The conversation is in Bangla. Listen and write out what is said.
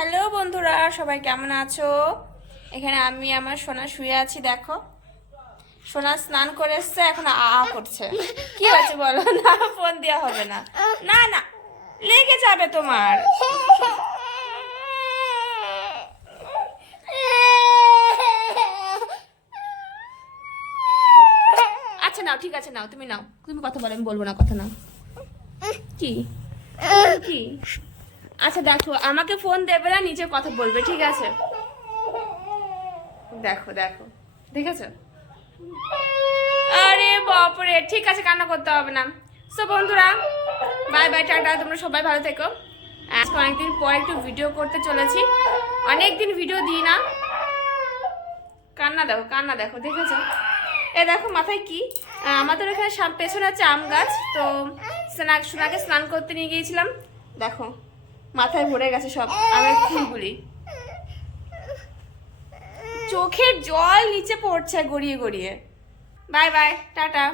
হ্যালো বন্ধুরা, সবাই কেমন আছো? এখানে আমি আমার সোনা শুয়ে আছি, দেখো। সোনা স্নান করে এসছে, এখন আ করছে। কি হয়েছে বলো? না, ফোন দেওয়া হবে না। না না, লেগে যাবে তোমার। আচ্ছা নাও, ঠিক আছে, নাও, তুমি নাও। তুমি কথা বলো, আমি বলব না কথা, নাও। কি? কি? আচ্ছা দেখো, আমাকে ফোন দেবে না নিজে কথা বলবে, ঠিক আছে? দেখো দেখো, দেখেছ? আরে বাপরে, ঠিক আছে, কান্না করতে হবে না। সো বন্ধুরা বাই বাই টাটা, তোমরা সবাই ভালো থেকো। আজকে অনেকদিন পর একটু ভিডিও করতে চলেছি। অনেকদিন ভিডিও দিই না। কান্না দেখো কান্না দেখো, দেখেছ? এ দেখো, মাথায় কি? আমাদের এখানে পেছনে আছে আম গাছ, তো সোনা, সোনাকে স্নান করতে নিয়ে গিয়েছিলাম। দেখো মাথায় ভরে গেছে সব আমার ফুলগুলি চোখের জল নিচে পড়ছে গড়িয়ে গড়িয়ে। Bye bye, tata.